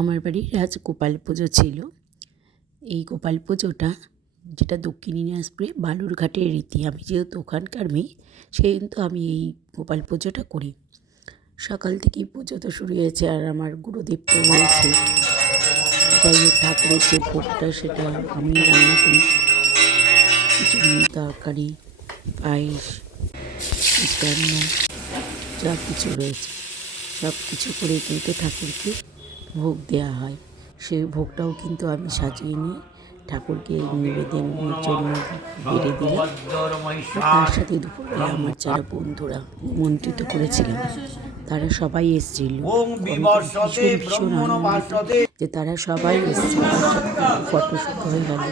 আমার বাড়ির আজ গোপাল পুজো ছিল। এই গোপাল পুজোটা যেটা দক্ষিণ দিনাজপুরে বালুরঘাটের রীতি, আমি যেহেতু ওখানকার মেয়ে সেহেতু আমি এই গোপাল পুজোটা করি। সকাল থেকেই পুজো তো শুরু হয়েছে, আর আমার গুরুদেব তো রয়েছে। যাই হোক, ঠাকুরের যে ভোগটা সেটা আমি রান্না করি। খিচুড়ি, তরকারি, পায়েস, মিষ্টান্ন যা কিছু রয়েছে সব কিছু করে কিন্তু ঠাকুরকে ভোগ দেওয়া হয়। সেই ভোগটাও কিন্তু আমি সাজিয়ে নিয়ে ঠাকুরকে নিবেদনের জন্য বেড়ে দিলাম। তার সাথে দুপুরবেলা আমার যারা বন্ধুরা নিমন্ত্রিত করেছিলাম তারা সবাই এসেছিল। ভীষণ ভীষণ আনন্দিত যে তারা সবাই এসেছিল। ফটোশ্যুট হয়ে গেল।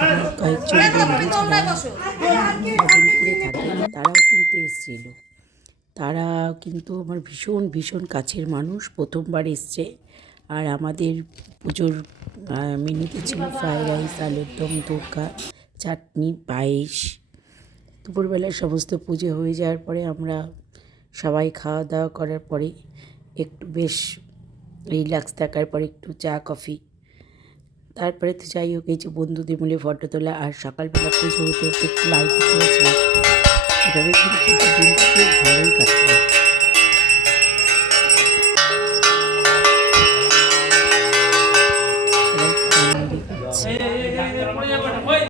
আর আমার কয়েকজন বন্ধু যারা মেদিনীপুরে থাকে তারাও কিন্তু এসেছিল। তারা কিন্তু আমার ভীষণ ভীষণ কাছের মানুষ, প্রথমবার এসছে। আর আমাদের পুজোর মেনুতে ছিল ফ্রায়েড রাইস, আলুর দম, ধোকা, চাটনি, পায়েস। দুপুরবেলায় সমস্ত পুজো হয়ে যাওয়ার পরে আমরা সবাই খাওয়া দাওয়া করার পরে একটু বেশ রিল্যাক্স থাকার পরে একটু চা কফি, তারপরে তো যাই হোক এই যে বন্ধুদের মিলে ফটো তোলা। আর সকালবেলা পুজো হতে হতে একটু লাইট করেছিলাম। এভাবে কিন্তু দিনটা বেশ ভালোই কাটে।